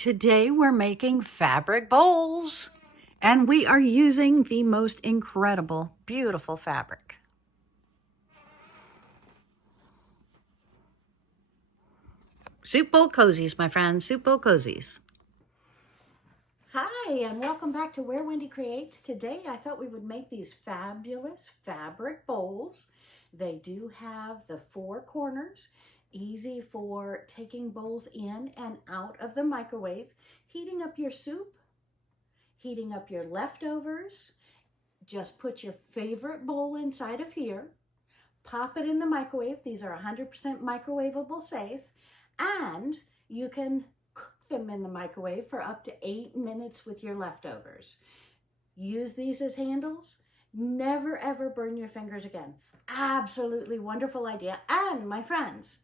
Today we're making fabric bowls, and we are using the most incredible, beautiful fabric. Soup bowl cozies, my friends, soup bowl cozies. Hi, and welcome back to Where Wendy Creates. Today I thought we would make these fabulous fabric bowls. They do have the four corners, easy for taking bowls in and out of the microwave, heating up your soup, heating up your leftovers. Just put your favorite bowl inside of here, pop it in the microwave. These are 100% microwavable safe, and you can cook them in the microwave for up to 8 minutes with your leftovers. Use these as handles. Never ever burn your fingers again. Absolutely wonderful idea. And my friends,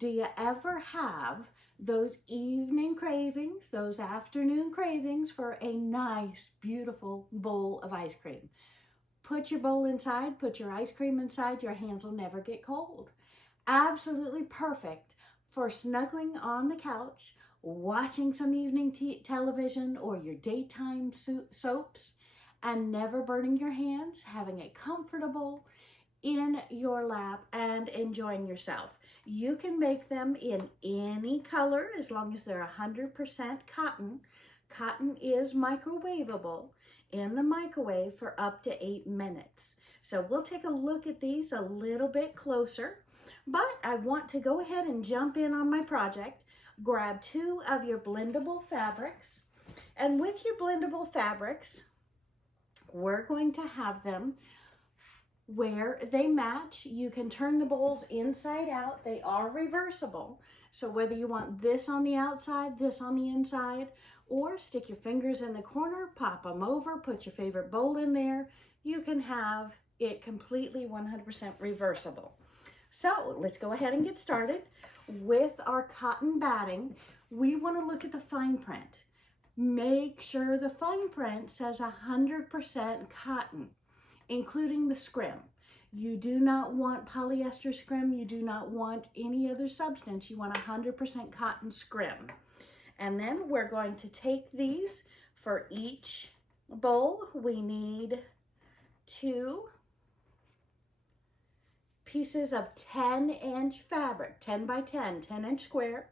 do you ever have those evening cravings, those afternoon cravings for a nice, beautiful bowl of ice cream? Put your bowl inside, put your ice cream inside, your hands will never get cold. Absolutely perfect for snuggling on the couch, watching some evening television or your daytime soaps, and never burning your hands, having it comfortable in your lap and enjoying yourself. You can make them in any color as long as they're 100% cotton. Cotton is microwavable in the microwave for up to 8 minutes. So we'll take a look at these a little bit closer, but I want to go ahead and jump in on my project. Grab 2 of your blendable fabrics, and with your blendable fabrics, we're going to have them where they match. You can turn the bowls inside out. They are reversible. So whether you want this on the outside, this on the inside, or stick your fingers in the corner, pop them over, put your favorite bowl in there, you can have it completely 100% reversible. So let's go ahead and get started. With our cotton batting, we want to look at the fine print. Make sure the fine print says 100% cotton, including the scrim. You do not want polyester scrim. You do not want any other substance. You want 100% cotton scrim. And then we're going to take these. For each bowl, we need 2 pieces of 10-inch fabric, 10 by 10, 10-inch square.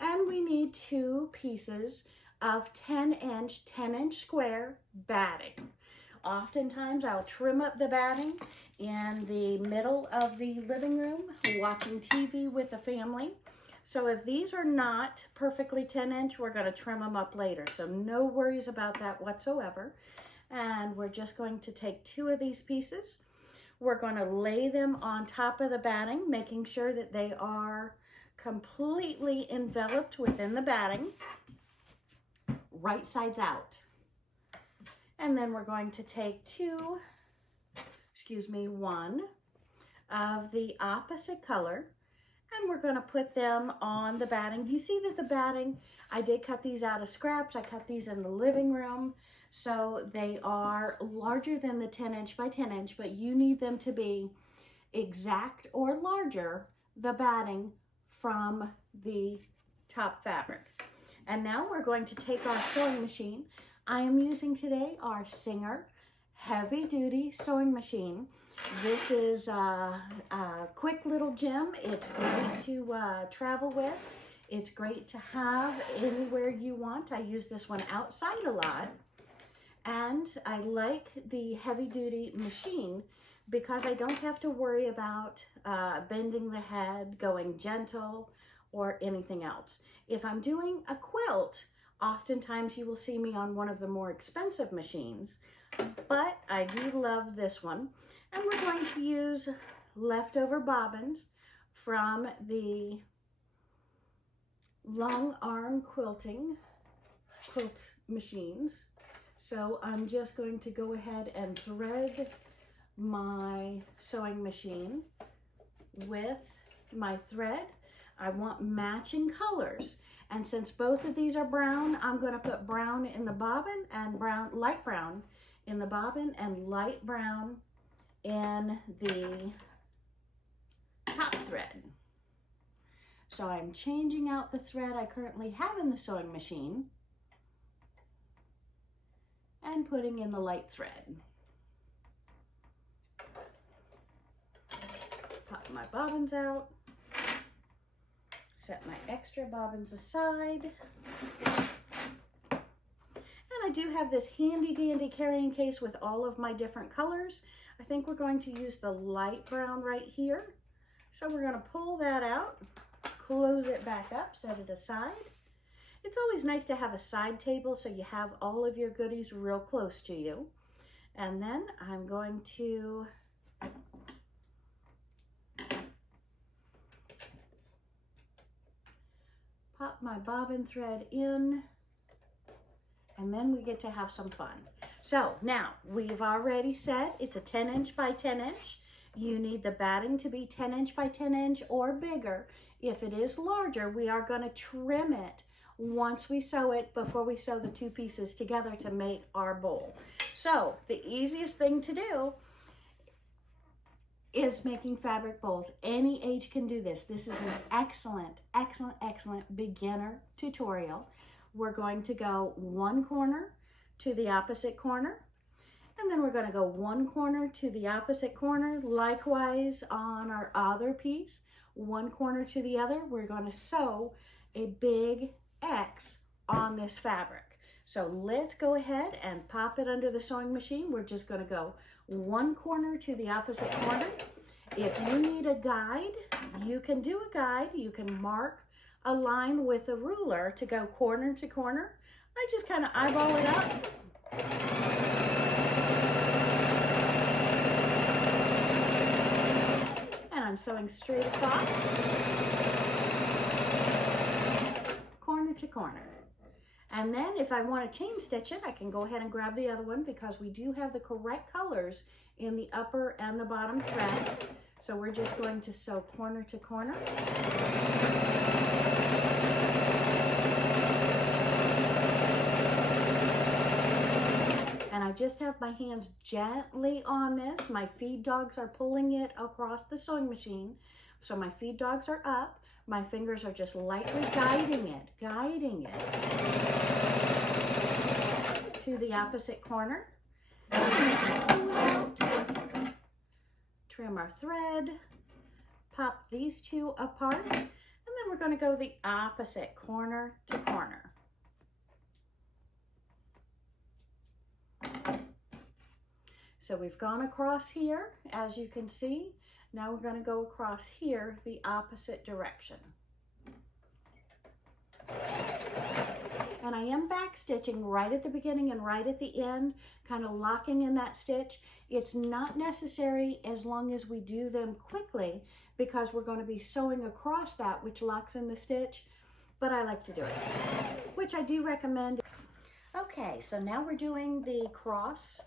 And we need 2 pieces of 10-inch, 10-inch square batting. Oftentimes I'll trim up the batting in the middle of the living room watching TV with the family. So if these are not perfectly 10-inch, we're going to trim them up later. So no worries about that whatsoever. And we're just going to take 2 of these pieces. We're going to lay them on top of the batting, making sure that they are completely enveloped within the batting, right sides out. And then we're going to take 1 of the opposite color, and we're going to put them on the batting. You see that the batting, I did cut these out of scraps. I cut these in the living room. So they are larger than the 10-inch by 10-inch, but you need them to be exact or larger, the batting from the top fabric. And now we're going to take our sewing machine. I am using today our Singer heavy duty sewing machine. This is a quick little gem. It's great to travel with. It's great to have anywhere you want. I use this one outside a lot. And I like the heavy duty machine because I don't have to worry about bending the head, going gentle, or anything else. If I'm doing a quilt, oftentimes you will see me on one of the more expensive machines, but I do love this one. And we're going to use leftover bobbins from the long arm quilt machines. So I'm just going to go ahead and thread my sewing machine with my thread. I want matching colors. And since both of these are brown, I'm going to put brown in the bobbin and light brown in the bobbin and light brown in the top thread. So I'm changing out the thread I currently have in the sewing machine and putting in the light thread. Pop my bobbins out. Set my extra bobbins aside. And I do have this handy dandy carrying case with all of my different colors. I think we're going to use the light brown right here. So we're going to pull that out, close it back up, set it aside. It's always nice to have a side table so you have all of your goodies real close to you. And then I'm going to pop my bobbin thread in, and then we get to have some fun. So now we've already said it's a 10" by 10". You need the batting to be 10" by 10" or bigger. If it is larger, we are going to trim it once we sew it before we sew the two pieces together to make our bowl. So the easiest thing to do is making fabric bowls. Any age can do this. This is an excellent, excellent, excellent beginner tutorial. We're going to go one corner to the opposite corner, and then we're going to go one corner to the opposite corner. Likewise on our other piece, one corner to the other. We're going to sew a big X on this fabric. So let's go ahead and pop it under the sewing machine. We're just going to go one corner to the opposite corner. If you need a guide, you can do a guide. You can mark a line with a ruler to go corner to corner. I just kind of eyeball it up. And I'm sewing straight across, corner to corner. And then if I want to chain stitch it, I can go ahead and grab the other one because we do have the correct colors in the upper and the bottom thread. So we're just going to sew corner to corner. And I just have my hands gently on this. My feed dogs are pulling it across the sewing machine. So my feed dogs are up. My fingers are just lightly guiding it to the opposite corner. Pull it out, trim our thread, pop these two apart, and then we're going to go the opposite corner to corner. So we've gone across here, as you can see. Now we're going to go across here the opposite direction. And I am back stitching right at the beginning and right at the end, kind of locking in that stitch. It's not necessary as long as we do them quickly because we're going to be sewing across that, which locks in the stitch, but I like to do it, which I do recommend. Okay, so now we're doing the cross,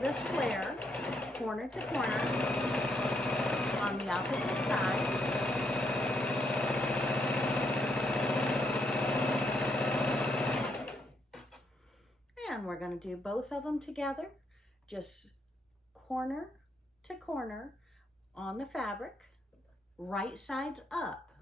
the square, corner to corner on the opposite side. And we're going to do both of them together, just corner to corner on the fabric, right sides up.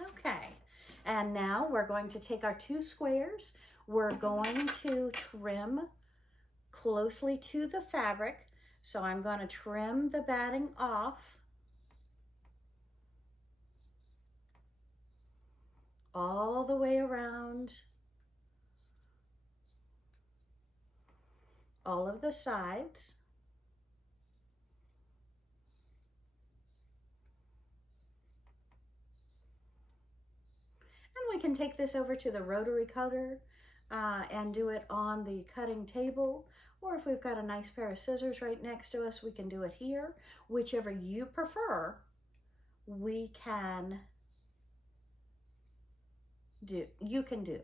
Okay, and now we're going to take our two squares. We're going to trim closely to the fabric. So I'm going to trim the batting off all the way around all of the sides. And we can take this over to the rotary cutter and do it on the cutting table, or if we've got a nice pair of scissors right next to us, we can do it here. Whichever you prefer, you can do.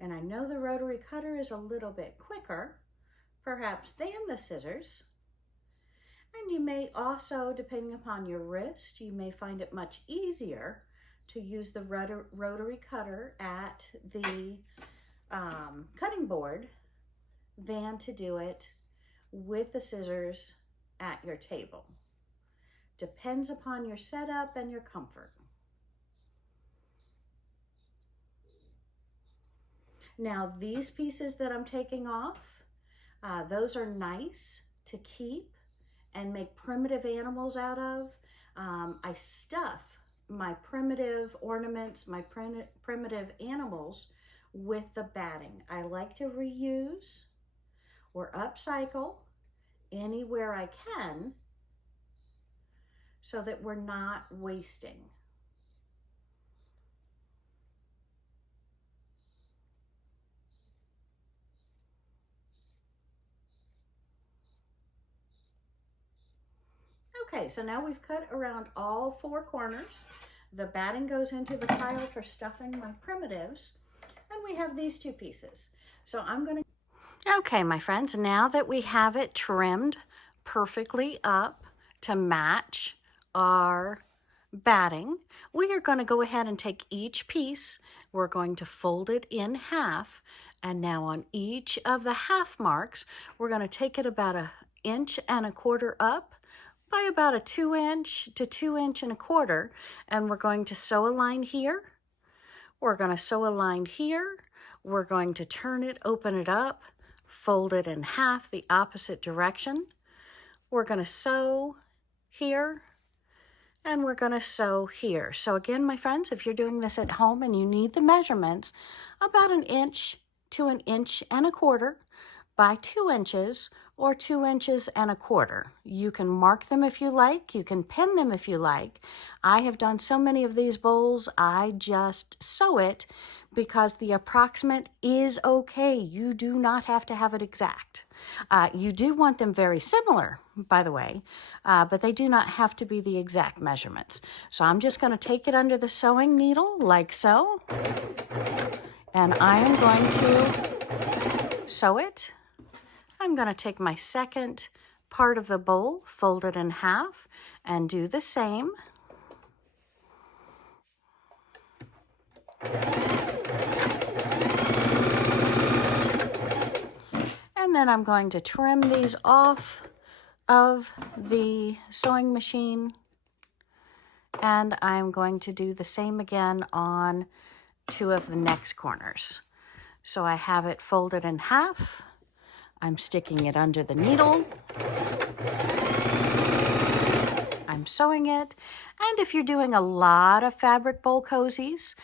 And I know the rotary cutter is a little bit quicker, perhaps, than the scissors. And you may also, depending upon your wrist, you may find it much easier to use the rotary cutter at the cutting board than to do it with the scissors at your table. Depends upon your setup and your comfort. Now these pieces that I'm taking off, those are nice to keep and make primitive animals out of. I stuff my primitive ornaments, my primitive animals with the batting. I like to reuse or upcycle anywhere I can so that we're not wasting. Okay, so now we've cut around all four corners. The batting goes into the pile for stuffing my primitives, and we have these two pieces. So I'm going to... Okay, my friends, now that we have it trimmed perfectly up to match our batting, we are going to go ahead and take each piece. We're going to fold it in half, and now on each of the half marks, we're going to take it about 1.25 inches up by about a 2-inch to 2.25 inches, and we're going to sew a line here. We're going to sew a line here. We're going to turn it, open it up, fold it in half the opposite direction. We're going to sew here, and we're going to sew here. So again, my friends, if you're doing this at home and you need the measurements, about 1 inch to 1.25 inches by 2 inches or 2.25 inches. You can mark them if you like. You can pin them if you like. I have done so many of these bowls, I just sew it because the approximate is okay. You do not have to have it exact. You do want them very similar, by the way, but they do not have to be the exact measurements. So I'm just going to take it under the sewing needle like so, and I am going to sew it. I'm going to take my second part of the bowl, fold it in half, and do the same. And then I'm going to trim these off of the sewing machine, and I'm going to do the same again on 2 of the next corners. So I have it folded in half. I'm sticking it under the needle. I'm sewing it. And if you're doing a lot of fabric bowl cozies,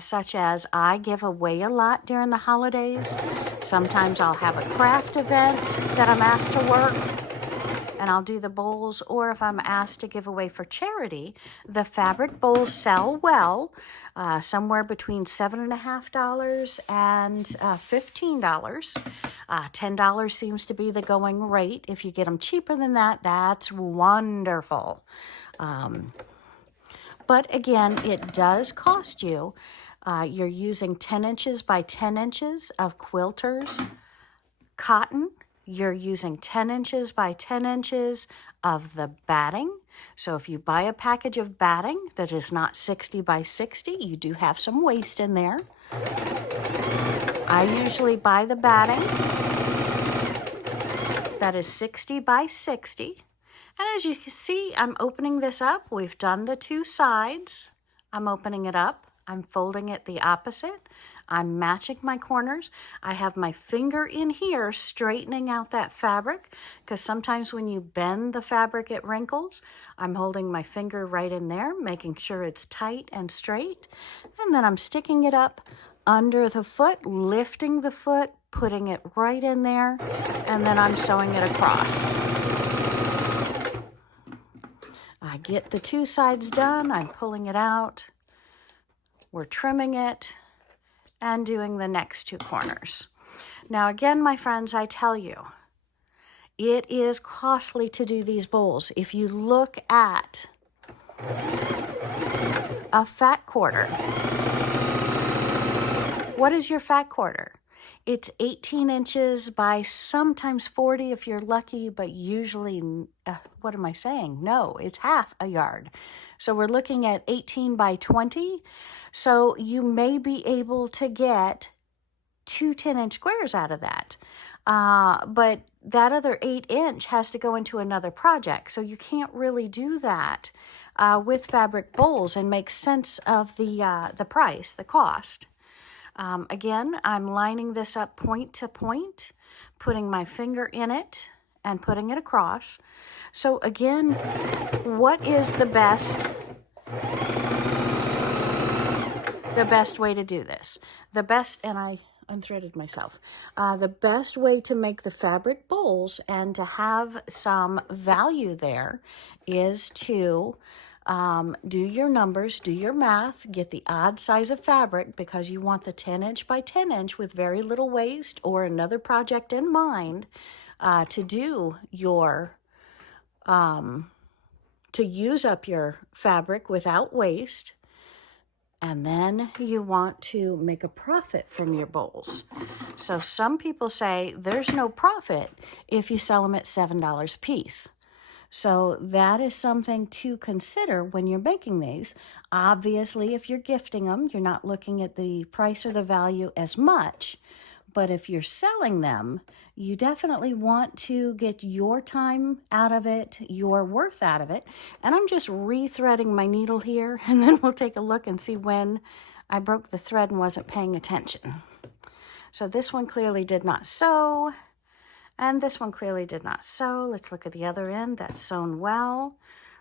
such as I give away a lot during the holidays, sometimes I'll have a craft event that I'm asked to work, and I'll do the bowls, or if I'm asked to give away for charity, the fabric bowls sell well, somewhere between $7.50 and $15. $10 seems to be the going rate. If you get them cheaper than that, that's wonderful. But again, it does cost you. You're using 10 inches by 10 inches of quilters cotton. You're using 10 inches by 10 inches of the batting. So if you buy a package of batting that is not 60 by 60, you do have some waste in there. I usually buy the batting that is 60 by 60. And as you can see, I'm opening this up. We've done the 2 sides. I'm opening it up. I'm folding it the opposite. I'm matching my corners. I have my finger in here straightening out that fabric, because sometimes when you bend the fabric it wrinkles. I'm holding my finger right in there, making sure it's tight and straight. And then I'm sticking it up under the foot, lifting the foot, putting it right in there, and then I'm sewing it across. I get the 2 sides done. I'm pulling it out. We're trimming it and doing the next 2 corners. Now again, my friends, I tell you, it is costly to do these bowls. If you look at a fat quarter, what is your fat quarter? It's 18 inches by sometimes 40 if you're lucky, but usually, what am I saying? No, it's half a yard. So we're looking at 18 by 20. So you may be able to get two 10-inch squares out of that. But that other 8-inch has to go into another project. So you can't really do that with fabric bowls and make sense of the price, the cost. Again, I'm lining this up point to point, putting my finger in it and putting it across. So again, what is the best way to do this? And I unthreaded myself. The best way to make the fabric bowls and to have some value there is to do your numbers, do your math, get the odd size of fabric because you want the 10-inch by 10-inch with very little waste or another project in mind to do your, to use up your fabric without waste. And then you want to make a profit from your bowls. So some people say there's no profit if you sell them at $7 a piece. So that is something to consider when you're making these. Obviously, if you're gifting them, you're not looking at the price or the value as much. But if you're selling them, you definitely want to get your time out of it, your worth out of it. And I'm just rethreading my needle here, and then we'll take a look and see when I broke the thread and wasn't paying attention. So this one clearly did not sew, and this one clearly did not sew. Let's look at the other end. That's sewn well.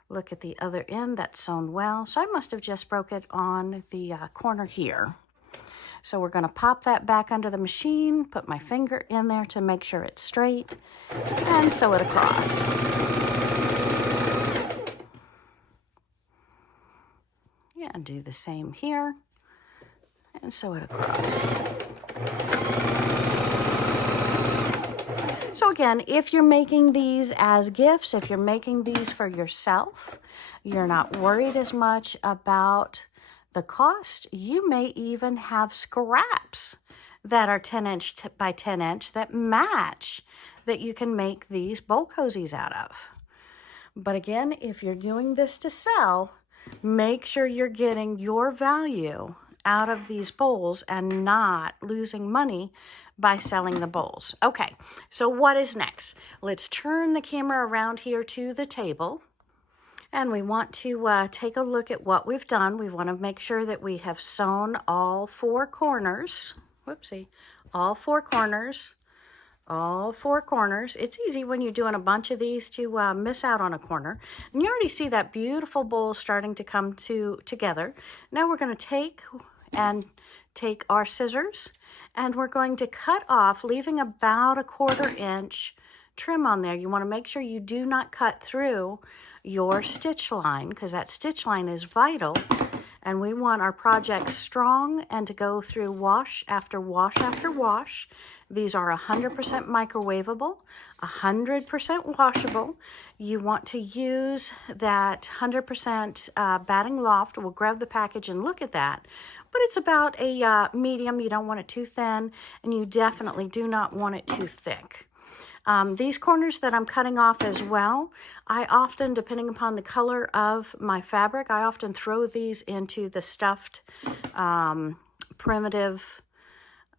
Look at the other end. That's sewn well. So I must have just broke it on the corner here. So we're going to pop that back under the machine, put my finger in there to make sure it's straight, and sew it across. Yeah, and do the same here, and sew it across. So again, if you're making these as gifts, if you're making these for yourself, you're not worried as much about the cost. You may even have scraps that are 10-inch by 10-inch that match, that you can make these bowl cozies out of. But again, if you're doing this to sell, make sure you're getting your value out of these bowls and not losing money by selling the bowls. Okay, so what is next? Let's turn the camera around here to the table. And we want to take a look at what we've done. We want to make sure that we have sewn all four corners. Whoopsie. All four corners. All four corners. It's easy when you're doing a bunch of these to miss out on a corner. And you already see that beautiful bowl starting to come together. Now we're going to take our scissors and we're going to cut off, leaving about a 1/4 inch trim on there. You want to make sure you do not cut through your stitch line because that stitch line is vital, and we want our project strong and to go through wash after wash after wash. These are 100% microwavable, 100% washable. You want to use that 100% batting loft. We'll grab the package and look at that, but it's about a medium. You don't want it too thin, and you definitely do not want it too thick. These corners that I'm cutting off as well, I often, depending upon the color of my fabric, I often throw these into the stuffed primitive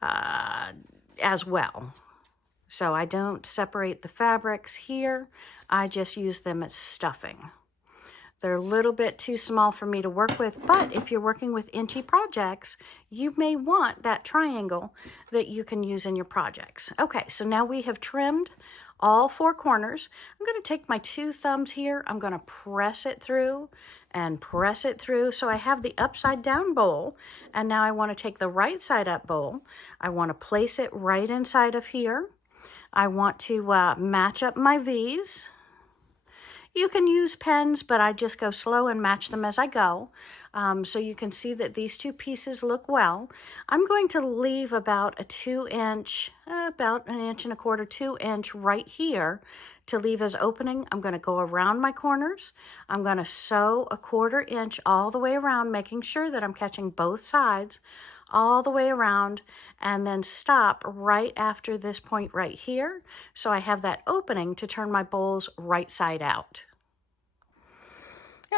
as well. So I don't separate the fabrics here. I just use them as stuffing. They're a little bit too small for me to work with, but if you're working with inchy projects, you may want that triangle that you can use in your projects. Okay, so now we have trimmed all four corners. I'm going to take my 2 thumbs here. I'm going to press it through and press it through. So I have the upside down bowl, and now I want to take the right side up bowl. I want to place it right inside of here. I want to match up my V's. You can use pens, but I just go slow and match them as I go. So you can see that these two pieces look well. I'm going to leave about a 2-inch, about 1.25 inches, 2-inch right here to leave as opening. I'm going to go around my corners. I'm going to sew a 1/4 inch all the way around, making sure that I'm catching both sides all the way around, and then stop right after this point right here. So I have that opening to turn my bowls right side out.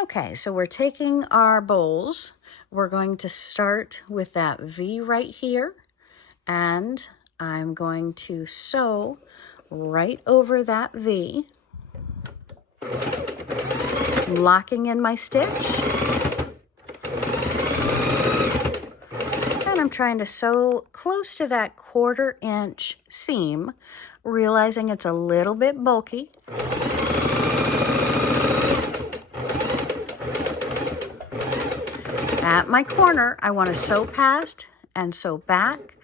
Okay, so we're taking our bowls. We're going to start with that V right here, and I'm going to sew right over that V, locking in my stitch. And I'm trying to sew close to that 1/4 inch seam, realizing it's a little bit bulky. At my corner, I want to sew past and sew back,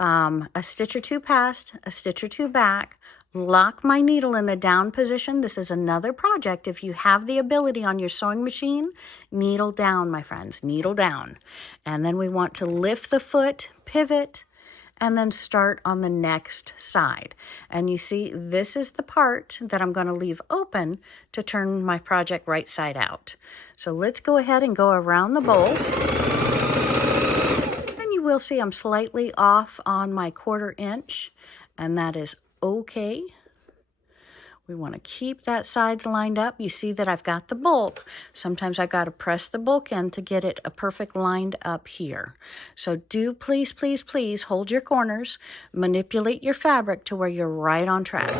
a stitch or two past, a stitch or two back, lock my needle in the down position. This is another project. If you have the ability on your sewing machine, needle down, my friends, needle down. And then we want to lift the foot, pivot, and then start on the next side. And you see, this is the part that I'm going to leave open to turn my project right side out. So let's go ahead and go around the bowl. And you will see I'm slightly off on my 1/4 inch, and that is okay. We want to keep that sides lined up. You see that I've got the bulk. Sometimes I've got to press the bulk in to get it a perfect lined up here. So do please, please, please hold your corners, manipulate your fabric to where you're right on track.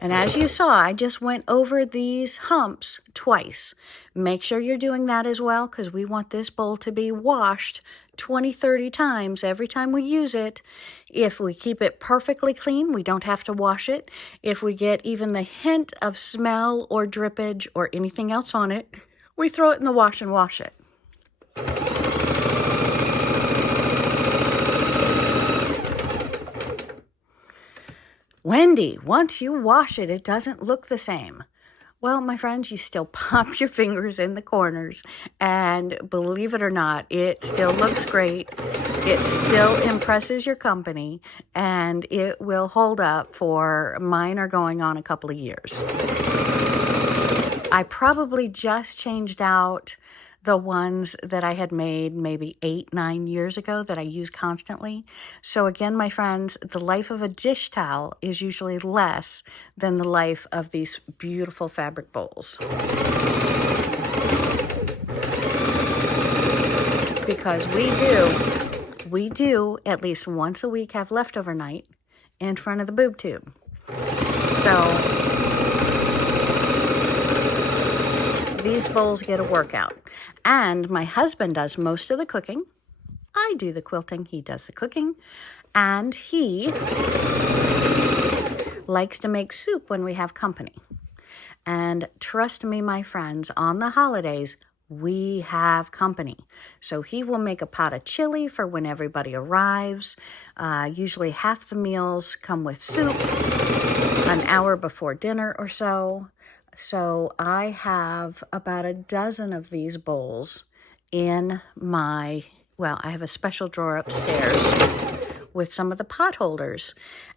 And as you saw, I just went over these humps twice. Make sure you're doing that as well, because we want this bowl to be washed 20, 30 times every time we use it. If we keep it perfectly clean, we don't have to wash it. If we get even the hint of smell or drippage or anything else on it, we throw it in the wash and wash it. Wendy, once you wash it, it doesn't look the same. Well, my friends, you still pop your fingers in the corners, and believe it or not, it still looks great. It still impresses your company, and it will hold up for, mine are going on a couple of years. I probably just changed out the ones that I had made maybe 8, 9 years ago that I use constantly. So again, my friends, the life of a dish towel is usually less than the life of these beautiful fabric bowls. Because we do at least once a week have leftover night in front of the boob tube. So these bowls get a workout. And my husband does most of the cooking. I do the quilting, he does the cooking. And he likes to make soup when we have company. And trust me, my friends, on the holidays, we have company. So he will make a pot of chili for when everybody arrives. Usually half the meals come with soup an hour before dinner or so. So I have about a dozen of these bowls in my, well, I have a special drawer upstairs with some of the pot holders.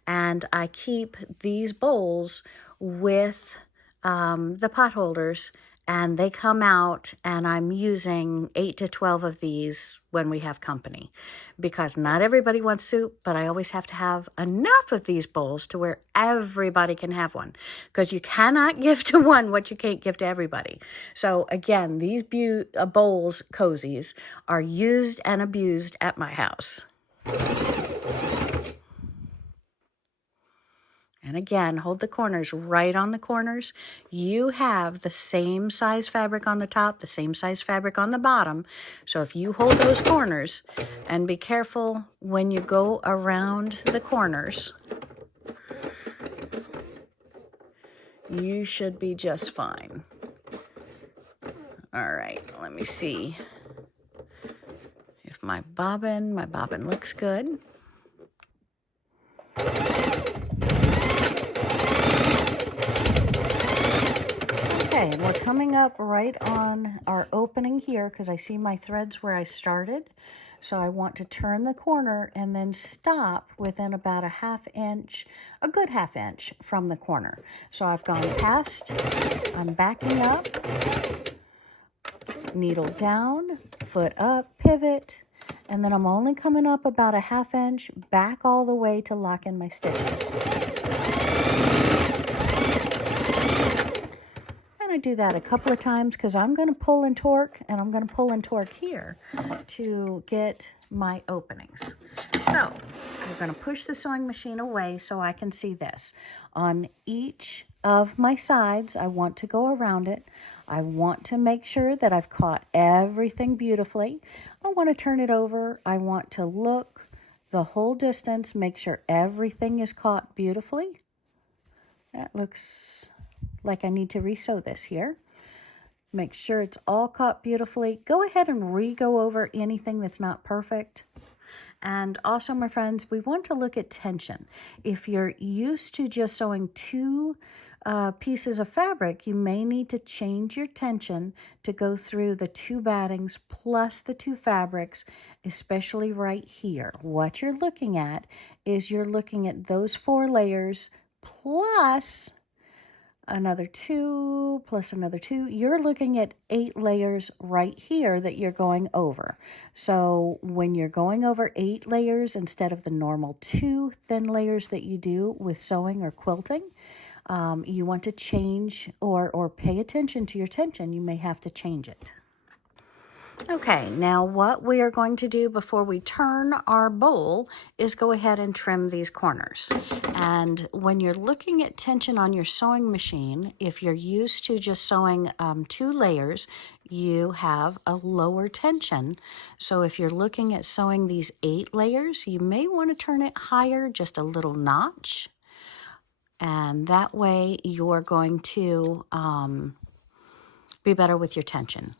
And I keep these bowls with the pot holders, and they come out, and I'm using 8 to 12 of these when we have company, because not everybody wants soup, but I always have to have enough of these bowls to where everybody can have one, because you cannot give to one what you can't give to everybody. So again, these bowls, Cozies, are used and abused at my house. And again, hold the corners right on the corners. You have the same size fabric on the top, the same size fabric on the bottom. So if you hold those corners, and be careful when you go around the corners, you should be just fine. All right, let me see if my bobbin looks good. Okay, we're coming up right on our opening here because I see my threads where I started. So I want to turn the corner and then stop within about a ½ inch, a good ½ inch from the corner. So I've gone past, I'm backing up, needle down, foot up, pivot, and then I'm only coming up about a ½ inch, back all the way to lock in my stitches. And I do that a couple of times because I'm going to pull and torque, and I'm going to pull and torque here to get my openings. So we're going to push the sewing machine away so I can see this. On each of my sides, I want to go around it. I want to make sure that I've caught everything beautifully. I want to turn it over. I want to look the whole distance, make sure everything is caught beautifully. That looks like I need to re-sew this here. Make sure it's all caught beautifully. Go ahead and re-go over anything that's not perfect. And also, my friends, we want to look at tension. If you're used to just sewing two pieces of fabric, you may need to change your tension to go through the two battings plus the two fabrics, especially right here. What you're looking at is you're looking at those 4 layers plus another 2 plus another 2. You're looking at 8 layers right here that you're going over. So when you're going over 8 layers instead of the normal 2 thin layers that you do with sewing or quilting, you want to change or pay attention to your tension. You may have to change it. Okay, now what we are going to do before we turn our bowl is go ahead and trim these corners. And when you're looking at tension on your sewing machine, if you're used to just sewing 2 layers, you have a lower tension. So if you're looking at sewing these 8 layers, you may want to turn it higher, just a little notch. And that way you're going to be better with your tension.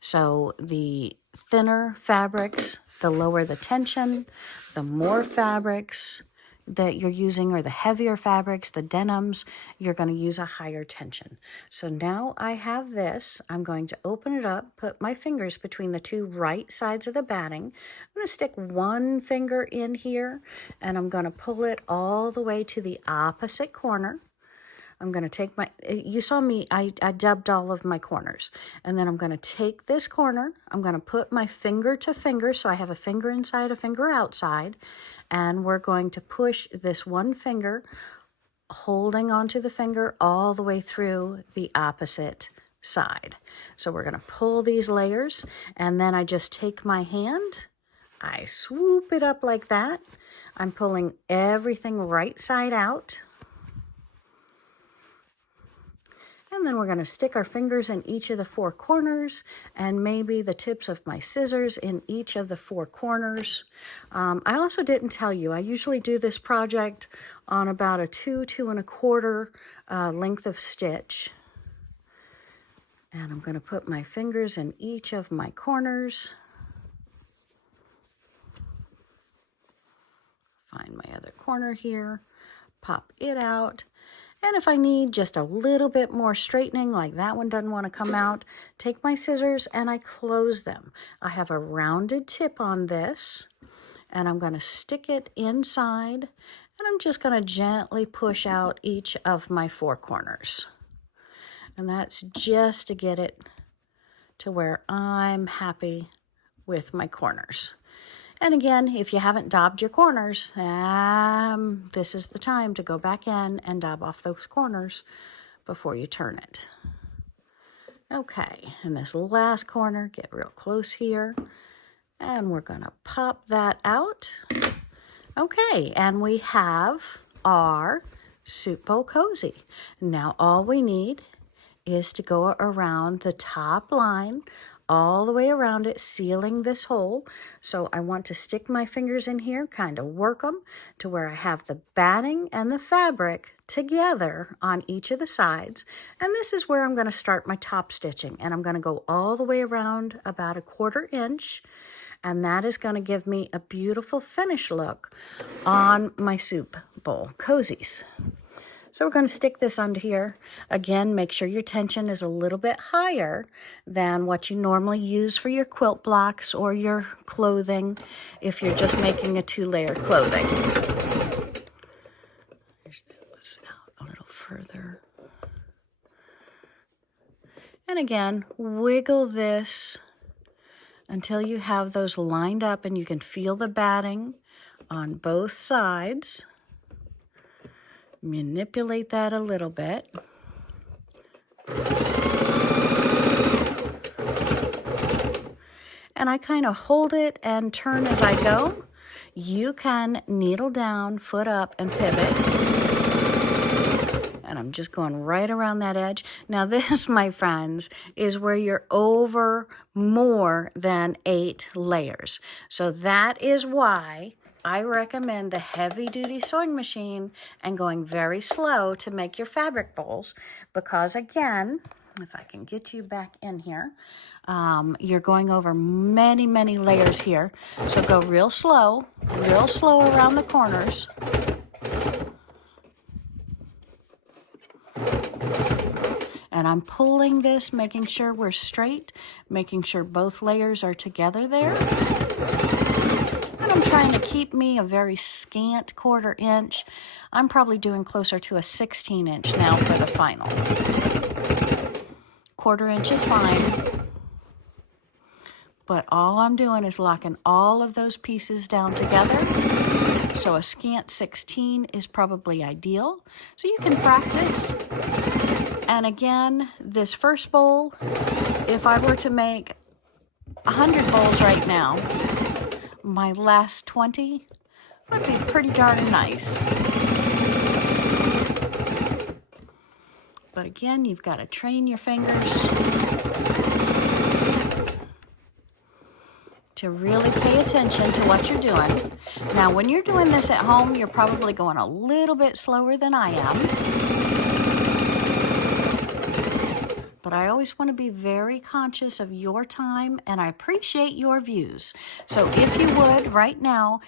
So the thinner fabrics, the lower the tension, the more fabrics that you're using, or the heavier fabrics, the denims, you're going to use a higher tension. So now I have this. I'm going to open it up, put my fingers between the 2 right sides of the batting. I'm going to stick 1 finger in here, and I'm going to pull it all the way to the opposite corner. I'm going to take my, you saw me, I dubbed all of my corners. And then I'm going to take this corner, I'm going to put my finger to finger, so I have a finger inside, a finger outside. And we're going to push this 1 finger, holding onto the finger all the way through the opposite side. So we're going to pull these layers, and then I just take my hand, I swoop it up like that. I'm pulling everything right side out. And then we're going to stick our fingers in each of the 4 corners, and maybe the tips of my scissors in each of the 4 corners. I also didn't tell you, I usually do this project on about a 2 1/4 length of stitch. And I'm going to put my fingers in each of my corners. Find my other corner here, pop it out. And if I need just a little bit more straightening, like that one doesn't want to come out, take my scissors and I close them. I have a rounded tip on this, and I'm going to stick it inside, and I'm just going to gently push out each of my 4 corners. And that's just to get it to where I'm happy with my corners. And again, if you haven't daubed your corners, this is the time to go back in and daub off those corners before you turn it. Okay, and this last corner, get real close here, and we're going to pop that out. Okay, and we have our soup bowl cozy. Now all we need is to go around the top line, all the way around it, sealing this hole. So I want to stick my fingers in here, kind of work them to where I have the batting and the fabric together on each of the sides. And this is where I'm going to start my top stitching. And I'm going to go all the way around about a 1/4 inch. And that is going to give me a beautiful finish look on my soup bowl cozies. So we're going to stick this under here. Again, make sure your tension is a little bit higher than what you normally use for your quilt blocks or your clothing if you're just making a 2-layer clothing. There's that out a little further. And again, wiggle this until you have those lined up and you can feel the batting on both sides. Manipulate that a little bit. And I kind of hold it and turn as I go. You can needle down, foot up, and pivot. And I'm just going right around that edge. Now this, my friends, is where you're over more than 8 layers. So that is why I recommend the heavy-duty sewing machine and going very slow to make your fabric bowls, because again, if I can get you back in here, you're going over many, many layers here. So go real slow around the corners. And I'm pulling this, making sure we're straight, making sure both layers are together there. And I'm trying to keep me a very scant 1/4 inch. I'm probably doing closer to a 16 inch now for the final. 1/4 inch is fine. But all I'm doing is locking all of those pieces down together. So a scant 16 is probably ideal. So you can practice. And again, this first bowl, if I were to make 100 bowls right now, my last 20 would be pretty darn nice. But again, you've got to train your fingers to really pay attention to what you're doing. Now, when you're doing this at home, you're probably going a little bit slower than I am. But I always want to be very conscious of your time, and I appreciate your views. So if you would, right now,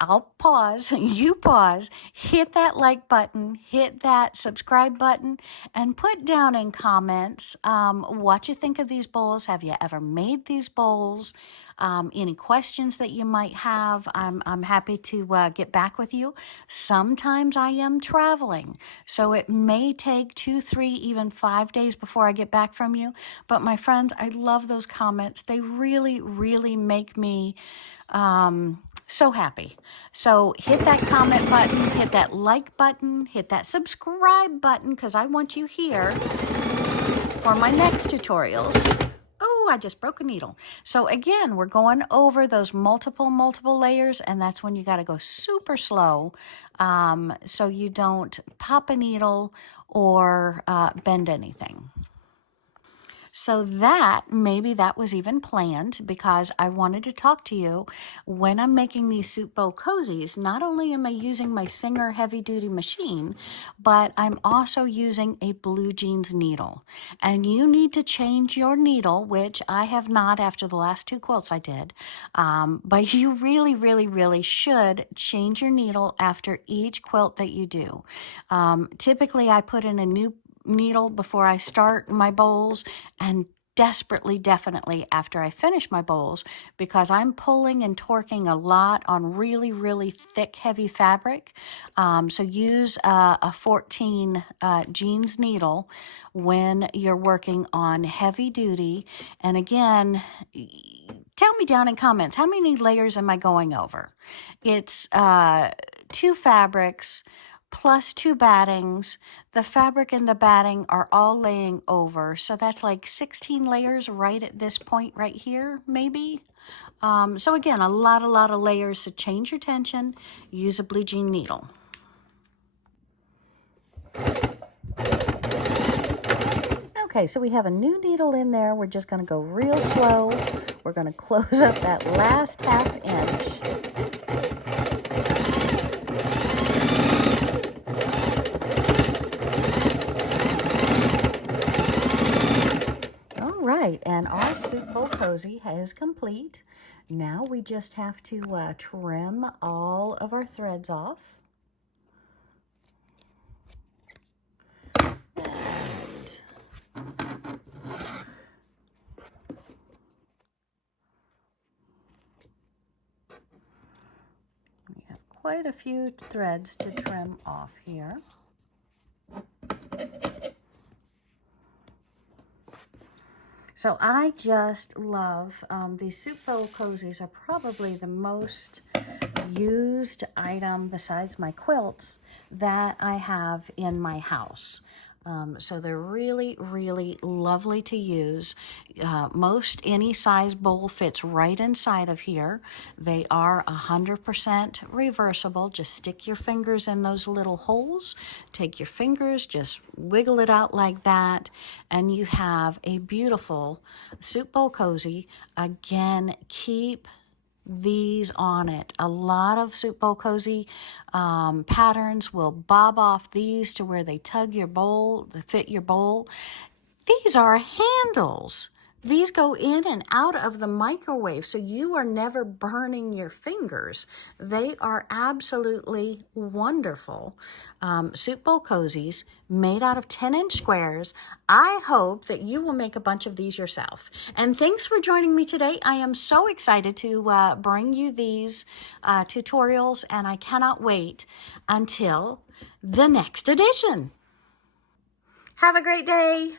I'll pause, you pause, hit that like button, hit that subscribe button, and put down in comments what you think of these bowls. Have you ever made these bowls? Any questions that you might have, I'm happy to get back with you. Sometimes I am traveling, so it may take 2, 3, even 5 days before I get back from you. But my friends, I love those comments. They really, really make me so happy. So hit that comment button, hit that like button, hit that subscribe button, because I want you here for my next tutorials. Oh, I just broke a needle. So again, we're going over those multiple layers, and that's when you got to go super slow so you don't pop a needle or bend anything. So maybe that was even planned, because I wanted to talk to you when I'm making these soup bowl cozies. Not only am I using my Singer heavy duty machine, but I'm also using a blue jeans needle. And you need to change your needle, which I have not after the last 2 quilts I did. But you really, really, really should change your needle after each quilt that you do. Typically, I put in a new needle before I start my bowls, and definitely after I finish my bowls, because I'm pulling and torquing a lot on really, really thick, heavy fabric. So use a 14 jeans needle when you're working on heavy duty. And again, tell me down in comments, how many layers am I going over? It's 2 fabrics plus 2 battings. The fabric and the batting are all laying over. So that's like 16 layers right at this point right here, maybe. So again, a lot of layers. So change your tension, use a blue jean needle. Okay, so we have a new needle in there. We're just going to go real slow. We're going to close up that last 1/2 inch. Right, and our soup bowl cozy is complete. Now we just have to trim all of our threads off. quite a few threads to trim off here. So I just love, these soup bowl cozies are probably the most used item besides my quilts that I have in my house. So they're really, really lovely to use. Most any size bowl fits right inside of here. They are 100% reversible. Just stick your fingers in those little holes. Take your fingers, just wiggle it out like that, and you have a beautiful soup bowl cozy. Again, keep these on it. A lot of soup bowl cozy patterns will bob off these to where they tug your bowl, to fit your bowl. These are handles. These go in and out of the microwave, so you are never burning your fingers. They are absolutely wonderful. Soup bowl cozies made out of 10-inch squares. I hope that you will make a bunch of these yourself. And thanks for joining me today. I am so excited to bring you these tutorials, and I cannot wait until the next edition. Have a great day.